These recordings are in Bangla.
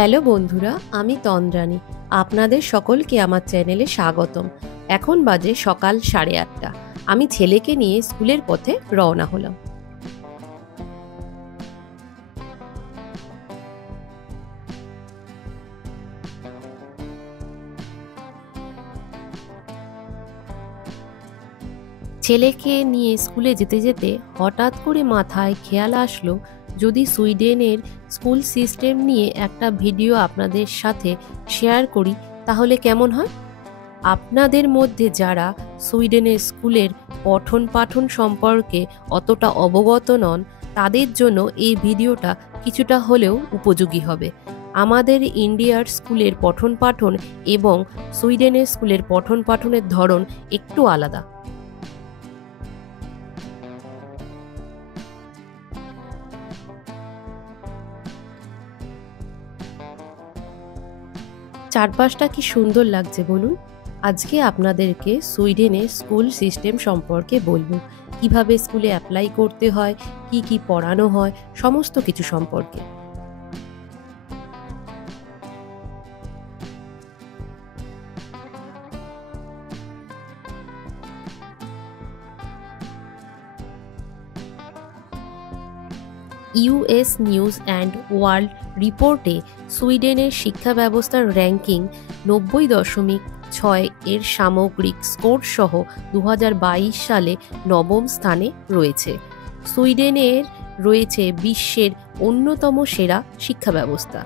হ্যালো বন্ধুরা, আমি তন্দ্রানী। আপনাদের সকলকে আমার চ্যানেলে স্বাগতম। এখন বাজে সকাল 8:30। আমি ছেলেকে নিয়ে স্কুলের পথে রওনা হলাম। ছেলেকে নিয়ে স্কুলে যেতে যেতে হঠাৎ করে মাথায় খেয়াল আসলো, যদি সুইডেনের স্কুল সিস্টেম নিয়ে একটা ভিডিও আপনাদের সাথে শেয়ার করি তাহলে কেমন হয়। আপনাদের মধ্যে যারা সুইডেনের স্কুলের পঠন পাঠন সম্পর্কে অতটা অবগত নন, তাদের জন্য এই ভিডিওটা কিছুটা হলেও উপযোগী হবে। আমাদের ইন্ডিয়ার স্কুলের পঠন পাঠন এবং সুইডেনের স্কুলের পঠন পাঠনের ধরন একটু আলাদা। চারপাশটা কি সুন্দর লাগছে বলুন। আজকে আপনাদেরকে সুইডেনের স্কুল সিস্টেম সম্পর্কে বলবো, কিভাবে স্কুলে অ্যাপ্লাই করতে হয়, কি কি পড়ানো হয়, সমস্ত কিছু সম্পর্কে। ইউএস নিউজ অ্যান্ড ওয়ার্ল্ড রিপোর্টে সুইডেনের শিক্ষা ব্যবস্থার র্যাঙ্কিং 90.6 এর সামগ্রিক স্কোর সহ 2022 সালে নবম স্থানে রয়েছে। সুইডেনের রয়েছে বিশ্বের অন্যতম সেরা শিক্ষা ব্যবস্থা,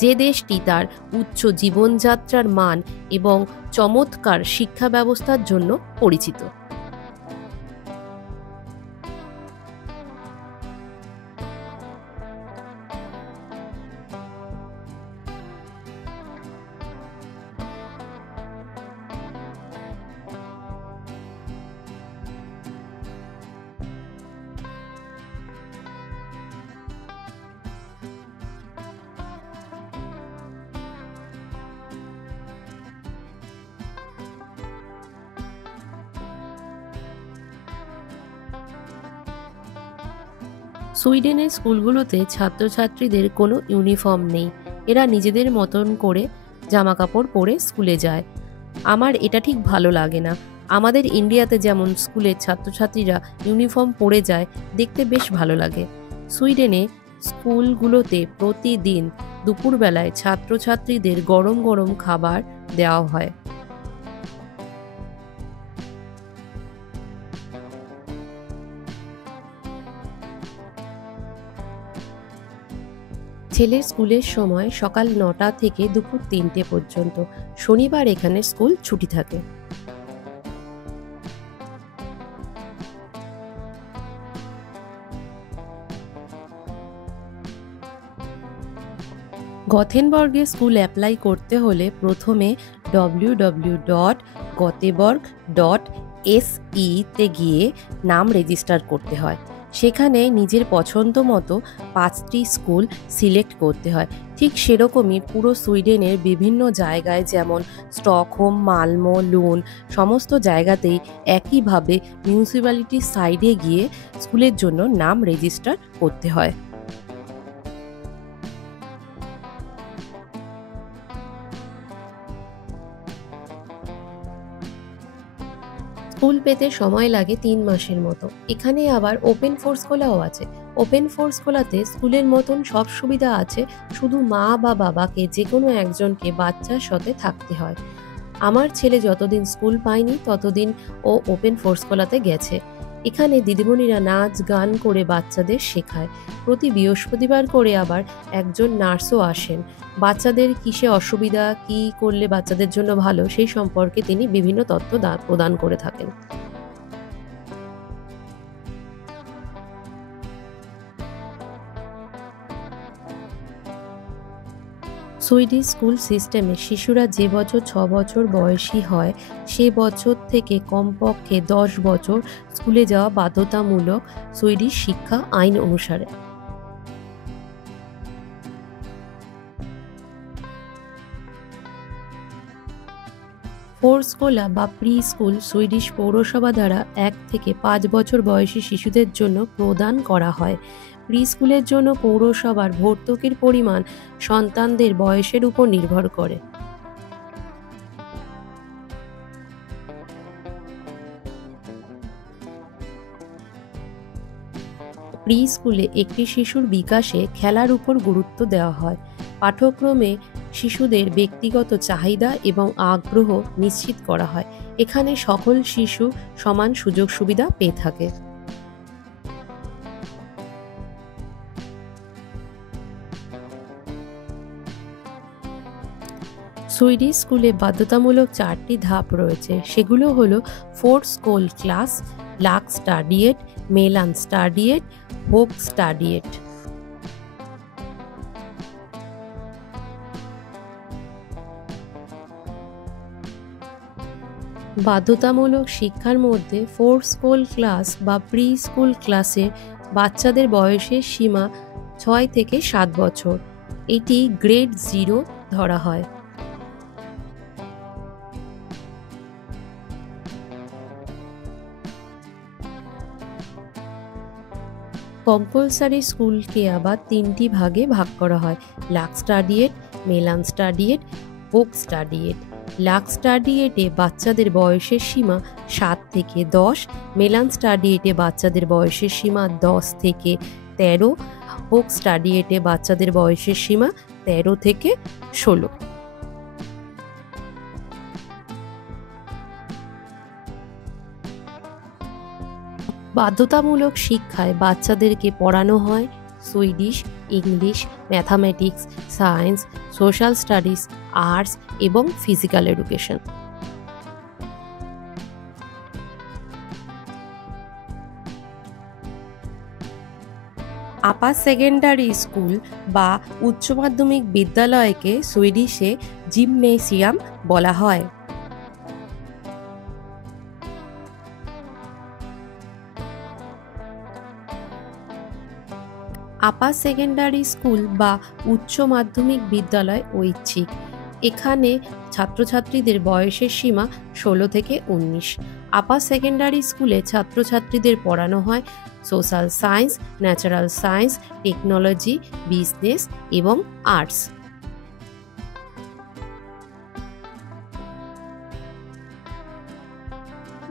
যে দেশটি তার উচ্চ জীবনযাত্রার মান এবং চমৎকার শিক্ষা ব্যবস্থার জন্য পরিচিত। সুইডেনের স্কুলগুলোতে ছাত্রছাত্রীদের কোনো ইউনিফর্ম নেই। এরা নিজেদের মতন করে জামা কাপড় পরে স্কুলে যায়। আমার এটা ঠিক ভালো লাগে না। আমাদের ইন্ডিয়াতে যেমন স্কুলের ছাত্রছাত্রীরা ইউনিফর্ম পরে যায়, দেখতে বেশ ভালো লাগে। সুইডেনে স্কুলগুলোতে প্রতিদিন দুপুরবেলায় ছাত্রছাত্রীদের গরম গরম খাবার দেওয়া হয়। ছেলের স্কুলের সময় সকাল 9টা থেকে দুপুর 3টে পর্যন্ত। শনিবার এখানে স্কুল ছুটি থাকে। গথেনবর্গে স্কুল অ্যাপ্লাই করতে হলে প্রথমে www.gothenburg.se তে গিয়ে নাম রেজিস্টার করতে হয়। সেখানে নিজের পছন্দ মতো 5টি স্কুল সিলেক্ট করতে হয়। ঠিক সেরকমই পুরো সুইডেনের বিভিন্ন জায়গায়, যেমন স্টকহোম, মালমো, লুন, সমস্ত জায়গাতেই একইভাবে মিউনিসিপ্যালিটির সাইডে গিয়ে স্কুলের জন্য নাম রেজিস্টার করতে হয়। স্কুল পেতে সময় লাগে 3 মাসের মতো। এখানে আবার ওপেন ফোর্স খোলাও আছে। ওপেন ফোর্স খোলাতে স্কুলের মতন সব সুবিধা আছে, শুধু মা বা বাবাকে যে কোনো একজনকে বাচ্চার সাথে থাকতে হয়। আমার ছেলে যতদিন স্কুল পায়নি ততদিন ও ওপেন ফোর্স খোলাতে গেছে। এখানে দিদিমণিরা নাচ গান করে বাচ্চাদের শেখায়। প্রতি বৃহস্পতিবার করে আবার একজন নার্সও আসেন। বাচ্চাদের কিসে অসুবিধা, কি করলে বাচ্চাদের জন্য ভালো, সেই সম্পর্কে তিনি বিভিন্ন তথ্য প্রদান করে থাকেন। সুইডিশ স্কুল সিস্টেমে শিশুরা যে বছর 6 বছর বয়সী হয়, সে বছর থেকে কমপক্ষে 10 বছর স্কুলে যাওয়া বাধ্যতামূলক সুইডিশ শিক্ষা আইন অনুসারে। ফোরস্কোলা বা প্রি স্কুল সুইডিশ পৌরসভা দ্বারা 1 থেকে 5 বছর বয়সী শিশুদের জন্য প্রদান করা হয়। প্রি স্কুলের জন্য পৌরসভার ভর্তুকির পরিমাণ সন্তানদের বয়সের উপর নির্ভর করে। প্রি স্কুলে একটি শিশুর বিকাশে খেলার উপর গুরুত্ব দেওয়া হয়। পাঠ্যক্রমে শিশুদের ব্যক্তিগত চাহিদা এবং আগ্রহ নিশ্চিত করা হয়। এখানে সকল শিশু সমান সুযোগ সুবিধা পেয়ে থাকে। সুইডিশ স্কুলে বাধ্যতামূলক 4টি ধাপ রয়েছে, সেগুলো হলো ফোর স্কুল ক্লাস, লাক স্টাডিয়েট, মেলান স্টাডিয়েট, হোক স্টাডিয়েট। বাধ্যতামূলক শিক্ষার মধ্যে ফোর স্কুল ক্লাস বা প্রি স্কুল ক্লাসে বাচ্চাদের বয়সের সীমা 6 থেকে 7 বছর। এটি গ্রেড 0 ধরা হয়। কম্পালসারি স্কুলকে আবার 3টি ভাগে ভাগ করা হয়: লাক স্টাডিয়েট, মেলান স্টাডিয়েট, হোক স্টাডিয়েট। লাক স্টাডিয়েটে বাচ্চাদের বয়সের সীমা 7 থেকে 10, মেলান স্টাডিয়েটে বাচ্চাদের বয়সের সীমা 10 থেকে 13, হোক স্টাডিয়েটে বাচ্চাদের বয়সের সীমা 13 থেকে 16। বাধ্যতামূলক শিক্ষায় বাচ্চাদেরকে পড়ানো হয় Swedish, English, mathematics, science, social studies, arts এবং ফিজিক্যাল এডুকেশন। আপার সেকেন্ডারি স্কুল বা উচ্চ মাধ্যমিক বিদ্যালয়কে সুইডিশে জিমনেসিয়াম বলা হয়। আপার সেকেন্ডারি স্কুল বা উচ্চ মাধ্যমিক বিদ্যালয় ঐচ্ছিক। এখানে ছাত্রছাত্রীদের বয়সের সীমা 16 থেকে 19। আপার সেকেন্ডারি স্কুলে ছাত্রছাত্রীদের পড়ানো হয় social science, natural science, technology, business এবং আর্টস।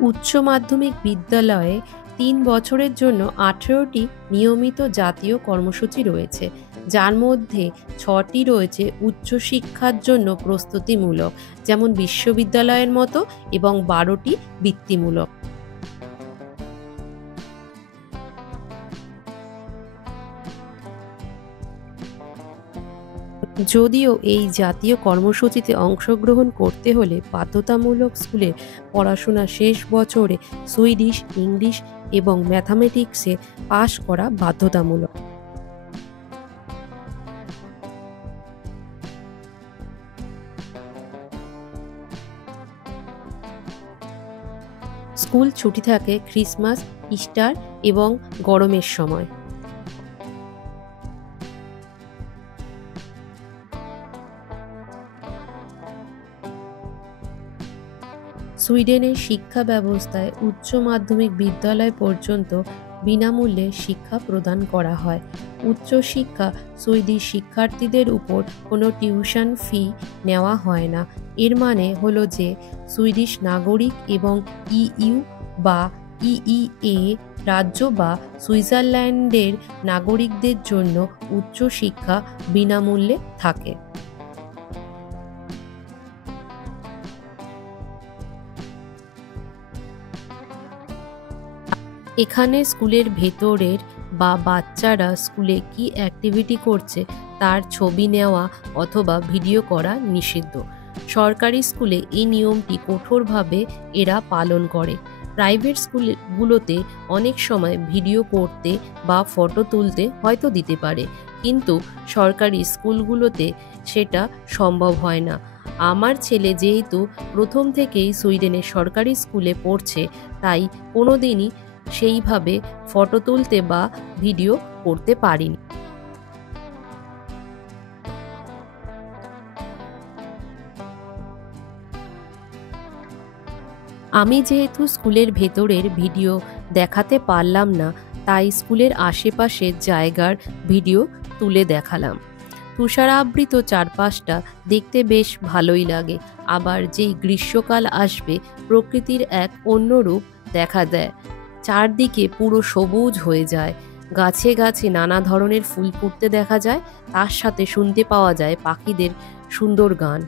উচ্চ মাধ্যমিক বিদ্যালয়ে 3 বছরের জন্য 18টি নিয়মিত জাতীয় কর্মসূচি রয়েছে, যার মধ্যে 6টি রয়েছে উচ্চশিক্ষার জন্য প্রস্তুতিমূলক, যেমন বিশ্ববিদ্যালয়ের মতো, এবং 12টি বৃত্তিমূলক। যদিও এই জাতীয় কর্মসূচিতে অংশগ্রহণ করতে হলে বাধ্যতামূলক স্কুলে পড়াশোনা শেষ বছরে সুইডিশ, ইংলিশ এবং ম্যাথামেটিক্সে পাশ করা বাধ্যতামূলক। স্কুল ছুটি থাকে ক্রিসমাস, ইস্টার এবং গরমের সময়। সুইডেনের শিক্ষা ব্যবস্থায় উচ্চ মাধ্যমিক বিদ্যালয় পর্যন্ত বিনামূল্যে শিক্ষা প্রদান করা হয়। উচ্চশিক্ষা সুইডিশ শিক্ষার্থীদের উপর কোনো টিউশন ফি নেওয়া হয় না। এর মানে হলো যে সুইডিশ নাগরিক এবং ইইউ বা ইইএ রাজ্য বা সুইজারল্যান্ডের নাগরিকদের জন্য উচ্চশিক্ষা বিনামূল্যে থাকে। এখানে স্কুলের ভেতরের বা বাচ্চারা স্কুলে কি অ্যাক্টিভিটি করছে তার ছবি নেওয়া অথবা ভিডিও করা নিষিদ্ধ। সরকারি স্কুলে এই নিয়মটি কঠোরভাবে এরা পালন করে। প্রাইভেট স্কুলগুলোতে অনেক সময় ভিডিও করতে বা ফটো তুলতে হয়তো দিতে পারে, কিন্তু সরকারি স্কুলগুলোতে সেটা সম্ভব হয় না। আমার ছেলে যেহেতু প্রথম থেকেই সুইডেনের সরকারি স্কুলে পড়ছে, তাই কোনোদিনই সেইভাবে ফটো তুলতে বা ভিডিও করতে পারিনি। আমি যেহেতু স্কুলের ভেতরের ভিডিও দেখাতে পারলাম না, তাই স্কুলের আশেপাশের জায়গার ভিডিও তুলে দেখালাম। তুষারাবৃত চারপাশটা দেখতে বেশ ভালোই লাগে। আবার যেই গ্রীষ্মকাল আসবে প্রকৃতির এক অন্য রূপ দেখা দেয়। চারদিকে পুরো সবুজ হয়ে যায়, গাছে গাছে নানা ধরনের ফুল ফুটতে দেখা যায়, তার সাথে শুনতে পাওয়া যায় পাখিদের সুন্দর গান।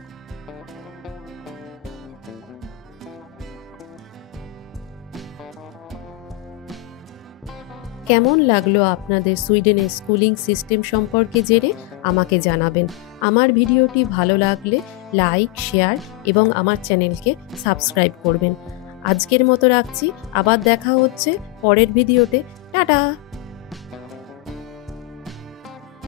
কেমন লাগলো আপনাদের সুইডেনের স্কুলিং সিস্টেম সম্পর্কে জেনে আমাকে জানাবেন। আমার ভিডিওটি ভালো লাগলে লাইক, শেয়ার এবং আমার চ্যানেলকে সাবস্ক্রাইব করবেন। আজকের মতো রাখছি, আবার দেখা হচ্ছে পরের ভিডিওতে। টাটা।